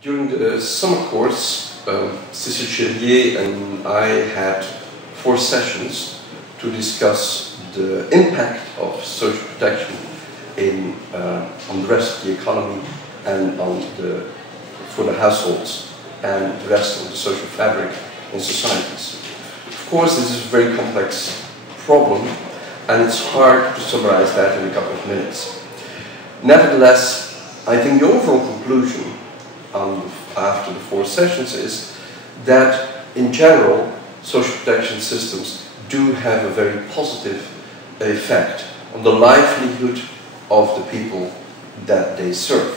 During the summer course, Cécile Chérier and I had 4 sessions to discuss the impact of social protection on the rest of the economy and for the households and the rest of the social fabric in societies. Of course, this is a very complex problem, and it's hard to summarize that in a couple of minutes. Nevertheless, I think the overall conclusion after the 4 sessions is that, in general, social protection systems do have a very positive effect on the livelihood of the people that they serve.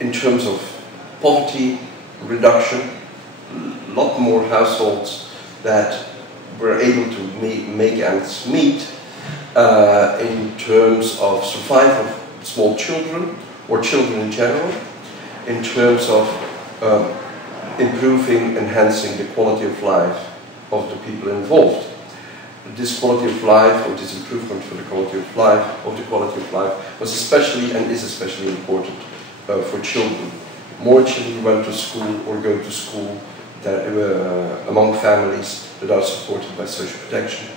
In terms of poverty reduction, a lot more households that were able to make ends meet. In terms of survival of small children, or children in general, in terms of improving, enhancing the quality of life of the people involved. This quality of life, or this improvement for the quality of life, was especially and is especially important for children. More children went to school or go to school among families that are supported by social protection.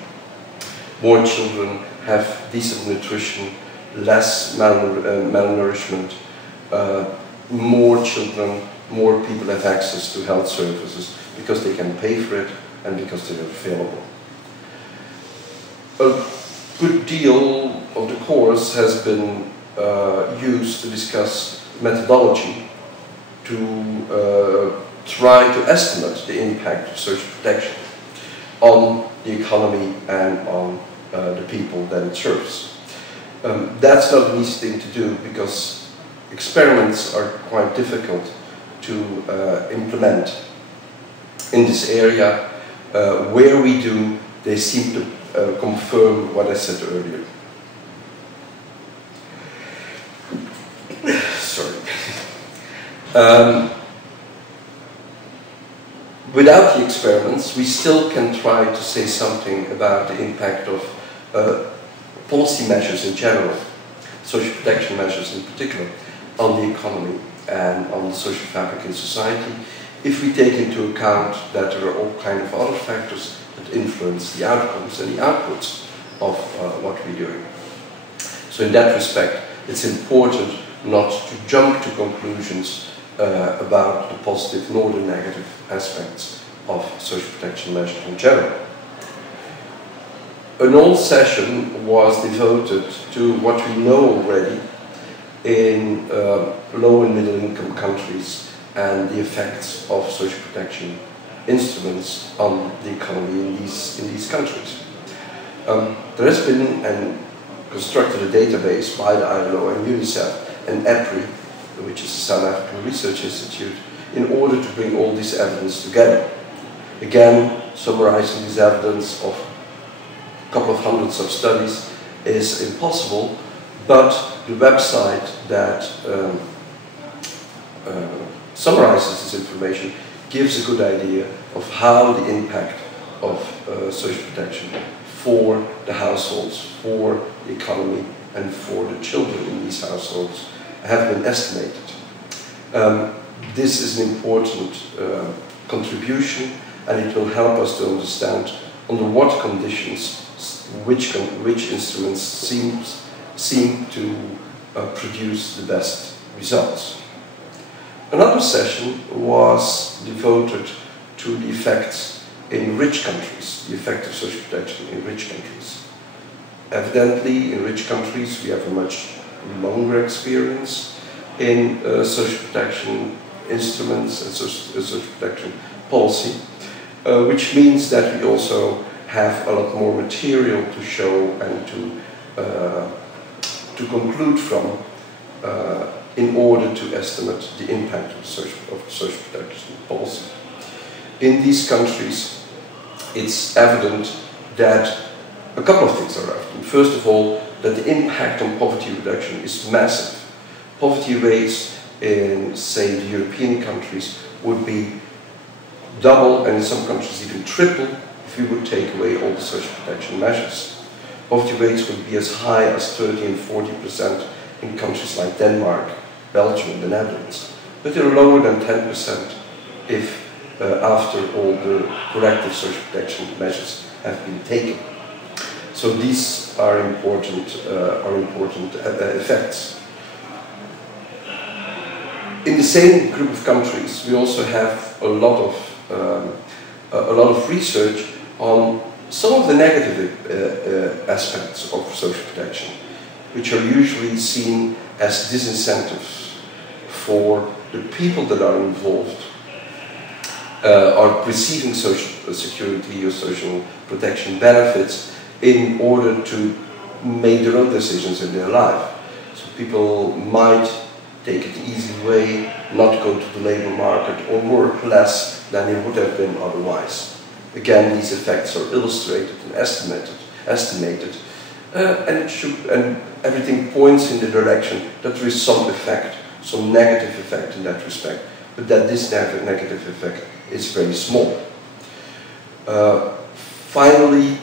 More children have decent nutrition, less malnourishment. More children, more people have access to health services because they can pay for it and because they are available. A good deal of the course has been used to discuss methodology to try to estimate the impact of social protection on the economy and on the people that it serves. That's not an easy thing to do because experiments are quite difficult to implement in this area. Where we do, they seem to confirm what I said earlier. Sorry. Without the experiments, we still can try to say something about the impact of policy measures in general, social protection measures in particular, on the economy and on the social fabric in society, if we take into account that there are all kinds of other factors that influence the outcomes and the outputs of what we're doing. So in that respect, it's important not to jump to conclusions about the positive nor the negative aspects of social protection measures in general. An whole session was devoted to what we know already in low and middle income countries and the effects of social protection instruments on the economy in these countries. There has been constructed a database by the ILO and UNICEF and EPRI, which is the South African Research Institute, in order to bring all this evidence together. Again, summarizing this evidence of a couple of hundreds of studies is impossible, but the website that summarizes this information gives a good idea of how the impact of social protection for the households, for the economy, and for the children in these households have been estimated. This is an important contribution, and it will help us to understand under what conditions which instruments seem to produce the best results. Another session was devoted to the effects in rich countries, the effect of social protection in rich countries. Evidently, in rich countries, we have a much longer experience in social protection instruments and social protection policy, which means that we also have a lot more material to show and to conclude from in order to estimate the impact of social protection policy. In these countries, it's evident that a couple of things are evident. First of all, that the impact on poverty reduction is massive. Poverty rates in, say, the European countries would be double, and in some countries even triple, if we would take away all the social protection measures. Poverty rates would be as high as 30 and 40% in countries like Denmark, Belgium, and the Netherlands. but they're lower than 10% if after all the corrective social protection measures have been taken. So these are important effects. In the same group of countries, we also have a lot of research on some of the negative aspects of social protection, which are usually seen as disincentives for the people that are involved, are receiving social security or social protection benefits in order to make their own decisions in their life. So people might take it the easy way, not go to the labor market, or work less than they would have been otherwise. Again, these effects are illustrated and estimated, and everything points in the direction that there is some effect, some negative effect in that respect, but that this negative effect is very small. Finally,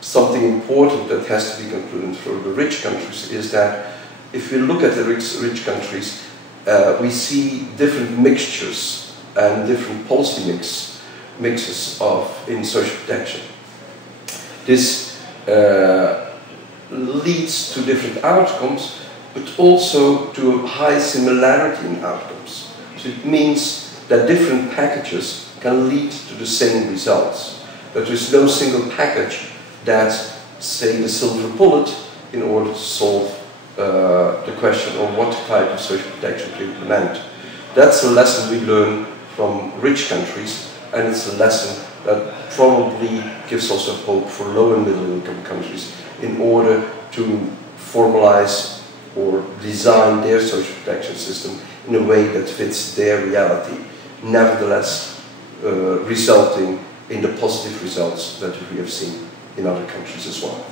something important that has to be concluded for the rich countries is that if we look at the rich countries, we see different mixtures and different policy mixes in social protection. This leads to different outcomes, but also to a high similarity in outcomes. So it means that different packages can lead to the same results. That there is no single package that's, say, the silver bullet in order to solve the question of what type of social protection to implement. That's a lesson we learn from rich countries, and it's a lesson that probably gives also hope for low and middle income countries in order to formalize or design their social protection system in a way that fits their reality, nevertheless resulting in the positive results that we have seen in other countries as well.